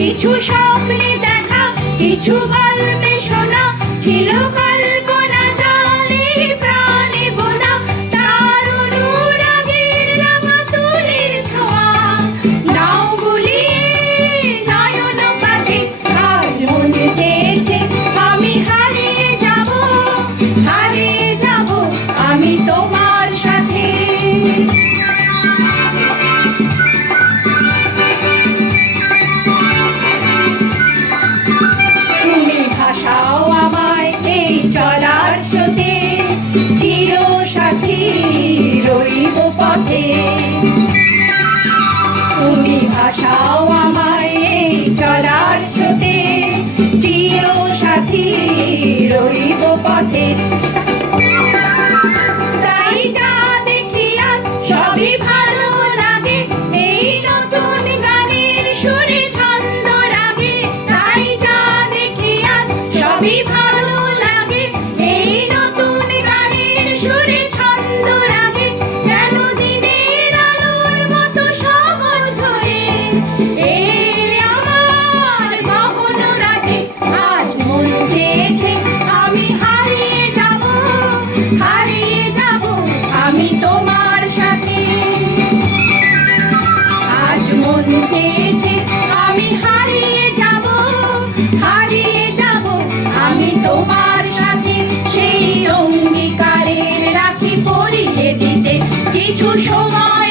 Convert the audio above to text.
কিছু স্বপ্নে দেখা, কিছু গল্পে শোনা, ছিল কল্পনা জালে প্রাণে বোনা। তার অনুরাগের রাঙা তুলির ছোঁয়া নাও ভুলিয়ে নয়ন পাতে। আজ মন চেয়েছে আমি হারিয়ে যাব, হারিয়ে যাব আমি তোমার সাথে। ভাসাও আমায় এই চলার স্রোতে, চিরসাথী রইব পথে। তুমি ভাসাও আমায় এই চলার স্রোতে, চিরসাথী রইব পথে। তাই যা দেখি আজ সবই ভালো লাগে, এই নতুন গানের সুরে ছন্দ রাগে। তাই যা দেখি আজ সবই ভালো লাগে, এই নতুন গানের সুরে ছন্দ রাগে। কেন দিনের আলোর মতো সহজ হয়ে এলে আমার গহন রাতে। আজ মন চেয়েছে আমি হারিয়ে যাব, হারিয়ে যাব আমি তোমার সাথে। আজ মন চেয়েছে আমি হারিয়ে যাব, হারিয়ে যাব আমি তোমার সাথে। সেই অঙ্গীকারের রাখি পরিয়ে দিতে কিছু সময়